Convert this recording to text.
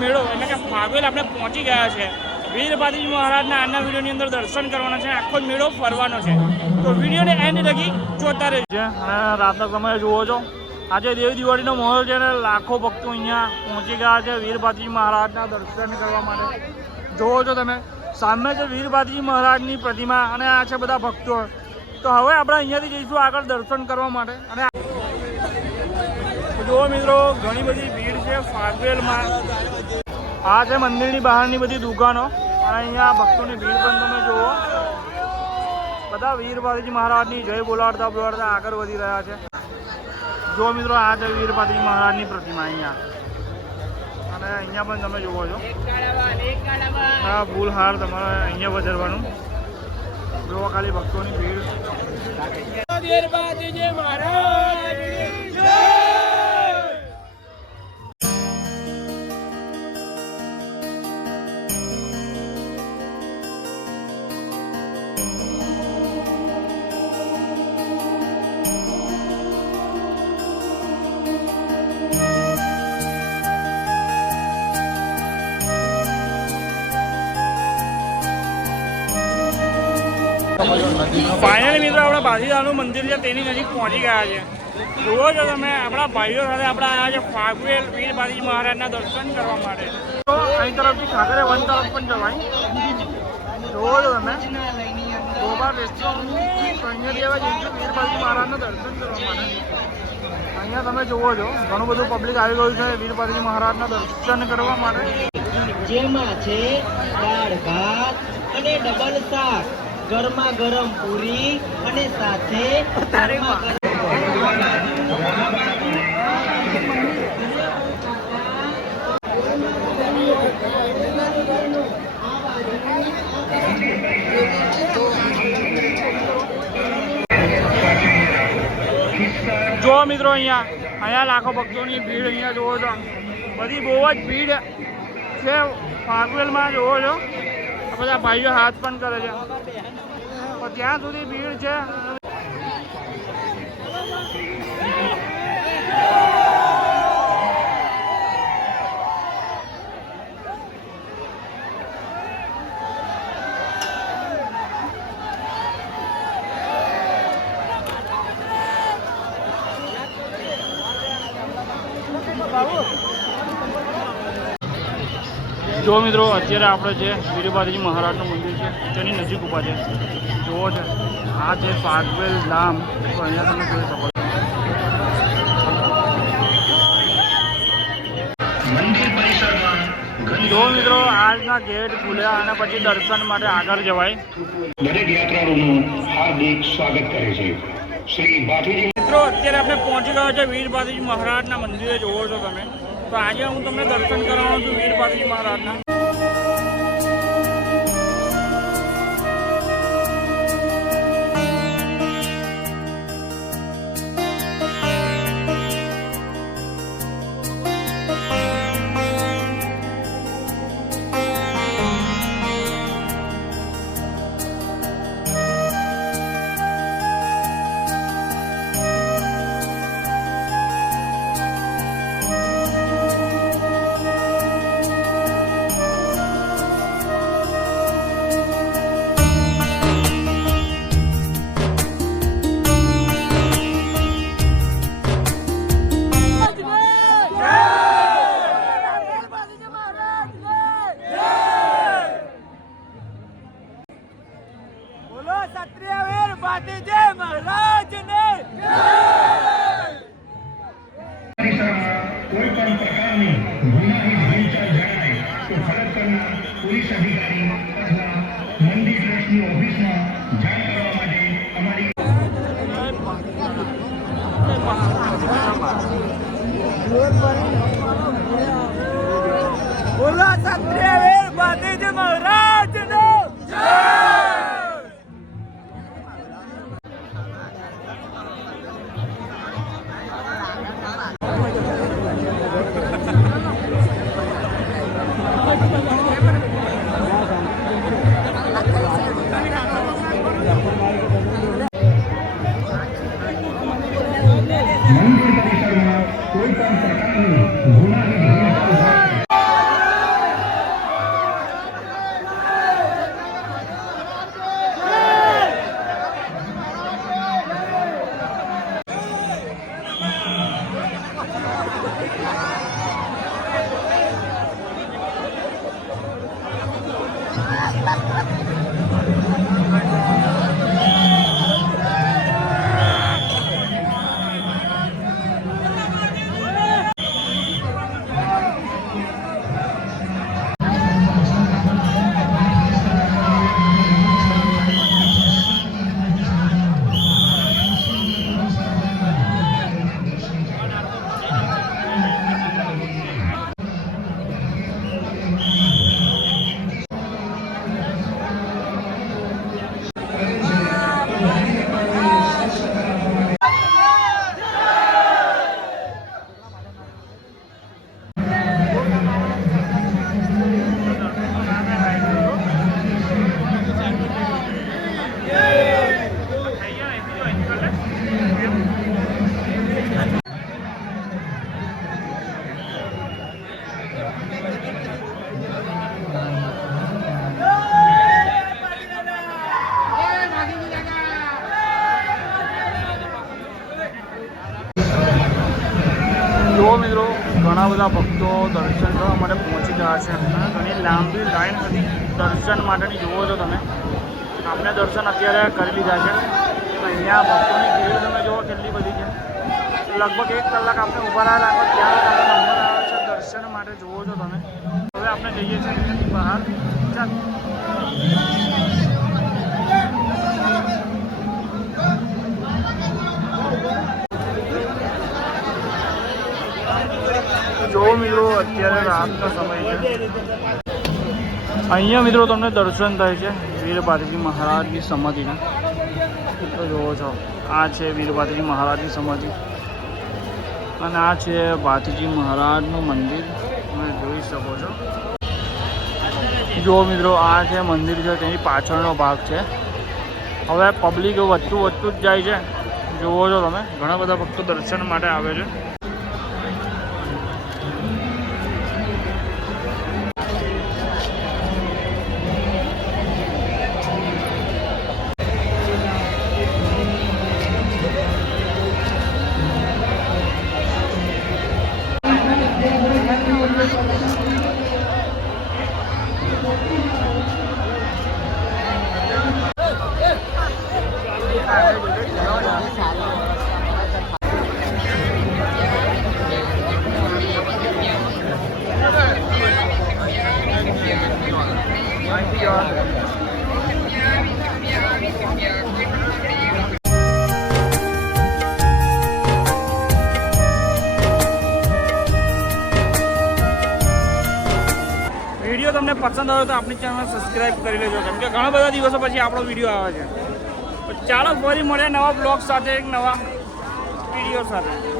મેળો એટલે કે ફાગવેલ આપણે પહોંચી ગયા છે। વીરભાતીજી મહારાજના આજના વિડીયોની અંદર દર્શન કરવાના છે, આખો મેળો ફરવાનો છે, તો વિડીયોને એન્ડ લગી જોતા રહેજો। અને રાતના સમયે જુઓ છો આજે દેવ દિવાળીનો માહોલ છે અને લાખો ભક્તો અહીંયા પહોંચી ગયા છે વીરભાતીજી મહારાજના દર્શન કરવા માટે। જુઓ છો તમે સામે છે વીરભાતીજી મહારાજની પ્રતિમા અને આ છે બધા ભક્તો। તો હવે આપણે અહીંયાથી જઈશું આગળ દર્શન કરવા માટે। અને જુઓ મિત્રો ઘણી બધી ભીડ છે ફાગવેલમાં। આ છે મંદિરની બહારની બધી દુકાનો અને અહીંયા ભક્તોની ભીડ પણ તમે જુઓ। બધા વીરભાતીજી મહારાજની જય બોલાવતા બોલાવતા આગળ વધી રહ્યા છે। જો મિત્રો આ છે વીરભાતીજી મહારાજની પ્રતિમા અહીંયા, અને અહીંયા પણ તમે જુઓ છો આ ફૂલહાર તમારે અહીંયા વધારવાનું। જુઓ ખાલી ભક્તોની ભીડ। વીરભાતીજી મહારાજની જય। ફાઇનલી મિત્રો આપણા ભાતીદાનું મંદિર છે તેની નજીક પહોંચી ગયા છે। જુઓ છો તમે આપણા ભાઈઓ સાથે આપણે આવ્યા છે ફાગવેલ વીરભાતીજી મહારાજના દર્શન કરવા માટે। તો અહીં તરફથી ખાગરે વન તરફ પણ જવાય। જુઓ છો તમે ગોબા રેસ્ટોરન્ટ અહીંયાથી આવ્યા જઈશું વીરભાતીજી મહારાજના દર્શન કરવા માટે। અહીંયા તમે જુઓ છો ઘણું બધું પબ્લિક આવી ગયું છે વીરભાતીજી મહારાજના દર્શન કરવા માટે। જેમાં છે દાળ ભાત અને ડબલ શાક, ગરમા ગરમ પૂરી અને સાથે જો મિત્રો અહીંયા લાખો ભક્તોની ભીડ અહીંયા જુઓ છો, બધી બહુ જ ભીડ છે ફાગવેલમાં। જુઓ છો બધા ભાઈઓ હાથ પણ કરે છે, પણ ત્યાં સુધી ભીડ છે। જો મિત્રો અત્યારે આપણે જે વીરભાતીજી મહારાજનું મંદિર છે તેની નજીક ઊભા છે। જુઓ છે આ છે ફાગવેલ ધામ, તો અહીંયા તમે જોઈ શકો છો। જો મિત્રો આજના ગેટ ખુલ્યા અને પછી દર્શન માટે આગળ જવાય। દરેક યાત્રાળુનું હાર્દિક સ્વાગત કરે છે। શ્રી ભાતીજી મિત્રો અત્યારે આપણે પહોંચી ગયા છે વીરભાતીજી મહારાજના મંદિરે। જુઓ છો તમે, તો આજે હું તમને દર્શન કરવાનો છું વીરભાતીજી મહારાજના। ક્ષત્રિય વીરભાતીજી મહારાજની જય। કોઈ પણ પ્રકારની ગુનાહિત હિલચાલ જણાય તો ખડકપરના પોલીસ અધિકારી અથવા મંદિર ટ્રસ્ટની ઓફિસમાં જાણ કરવા માટે અમારી બોલો ક્ષત્રિય વીરભાતીજી મહારાજની જય। ઘણા બધા ભક્તો દર્શન કરવા માટે પહોંચી ગયા છે અને ઘણી લાંબી લાઈન હતી દર્શન માટેની. જુઓ છો તમે, આપણે દર્શન અત્યારે કરી લીધા છે. અહીંયા ભક્તોની ભીડ તમે જુઓ કેટલી બધી છે. લગભગ 1 કલાક આપણે ઊભા રહ્યા લાગો ત્યારે આપણે નંબર આવે છે દર્શન માટે. જુઓ છો તમે. હવે આપણે જઈએ છીએ અહીંયાથી બહાર. ચાલ જો મિત્રો અત્યારે રાતનો સમય છે. અહીંયા મિત્રો તમને દર્શન થાય છે વીર ભાતીજી મહારાજની સમાધિના. તો જુઓ છો, આ છે વીર ભાતીજી મહારાજની સમાધિ અને આ છે ભાતીજી મહારાજનું મંદિર. તમે જોઈ શકો છો. જો મિત્રો, આ છે મંદિર છે, તેની પાછળનો ભાગ છે. હવે પબ્લિક વધતું જ જાય છે. જુઓ છો તમે, ઘણા બધા ભક્તો દર્શન માટે આવે છે. વિડીયો તમને પસંદ આવ્યો તો આપણી ચેનલ સબસ્ક્રાઈબ કરી લેજો, કેમ કે ઘણા બધા દિવસો પછી આપણો વિડીયો આવે છે. તો ચાલો ફરી મળીએ નવા બ્લોગ સાથે, એક નવા વિડીયો સાથે.